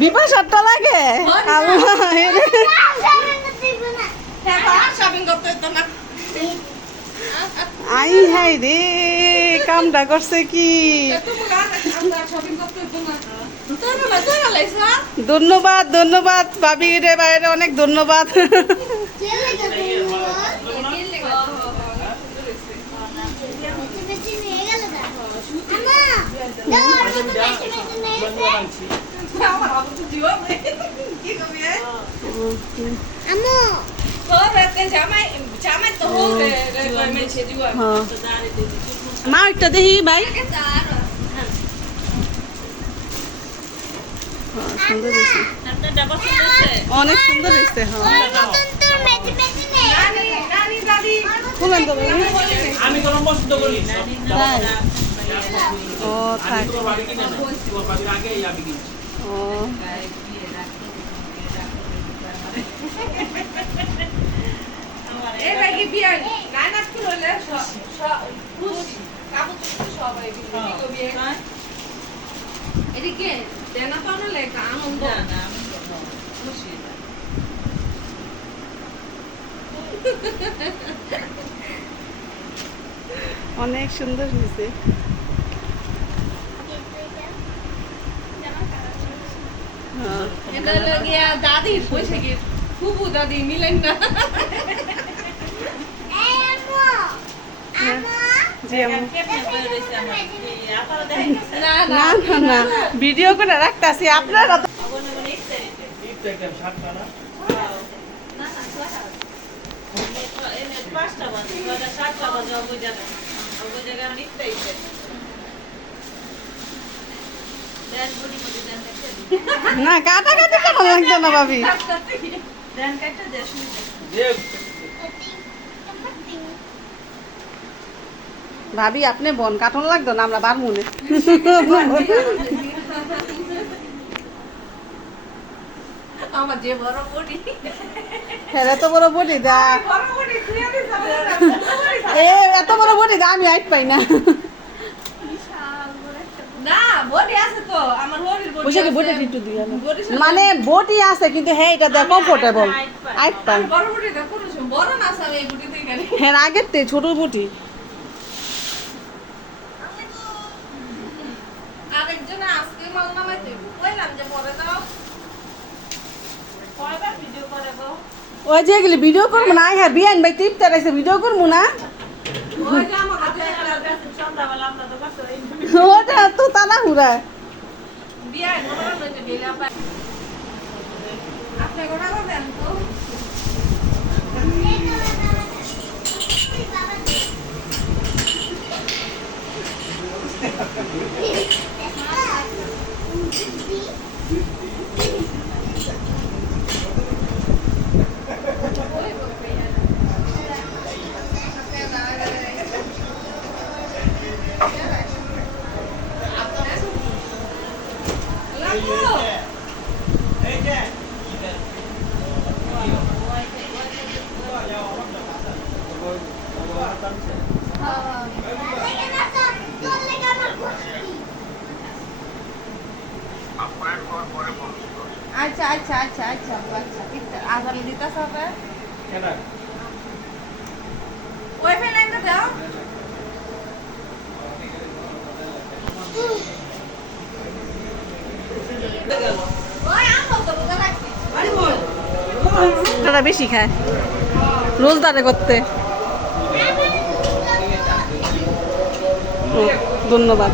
বিপাশারটা লাগে। না। I high রে। কামটা করছে কি? ধন্যবাদ ধন্যবাদ ভাবি রে বাইরে অনেক ধন্যবাদ। এই এর মালা ছিল না? কিনলে আমি যা- বন্ধ রাখছি। আমার আবু তো দিও কি করবি তোর তে জামাই জামাই মা একটা দেখি ভাই। হ্যাঁ, অনেক সুন্দর হয়েছে হ্যাঁ। আমি কোনো পছন্দ করি ও থাক। ও। এই ভাই কি বিয়ে গান আসতে এদিকে দেনা পাওনা লেখা আনন্দ অনেক সুন্দর হয়েছে। হ্যাঁ। দাদি পয়সা কি ফুবু দাদি মিলেন না। না না না না ভিডিও করে রাখতেছি আপনারা না না কাটা কাটি কেন লাগতো না ভাবি দেব। ভাবি আপনি বন কাটন লাগতো না? আমরা বার মনে হ্যাঁ এত বড় বডি দা। এ এত বড় বডি দা আমি হাইট পাই না। মানে বটি আছে কিন্তু হ্যাঁ এটা দেয় কমফোর্টেবল হাইট পাই বড় বডি দেখো বড় না আছে আমি এই বডি থেকে গেলে হ্যাঁ আগের তে ছোট বডি আজকে মাল কইলাম যে পরে দাও কয়বার ভিডিও করে গো? ওই যে গেলে ভিডিও করব না হ্যাঁ বিয়ান ভাই টিপতে রাখছে ভিডিও করব না। ওটা তো তালা হুরা আপনি গোটা করবেন তো। আচ্ছা আচ্ছা আচ্ছা আচ্ছা আচ্ছা আজালি দিতে হবে ওই ফেন একটা দাও ওই আমো তো বুঝা লাগছে তারা বেশি খায়। রোজদারে করতে। ধন্যবাদ।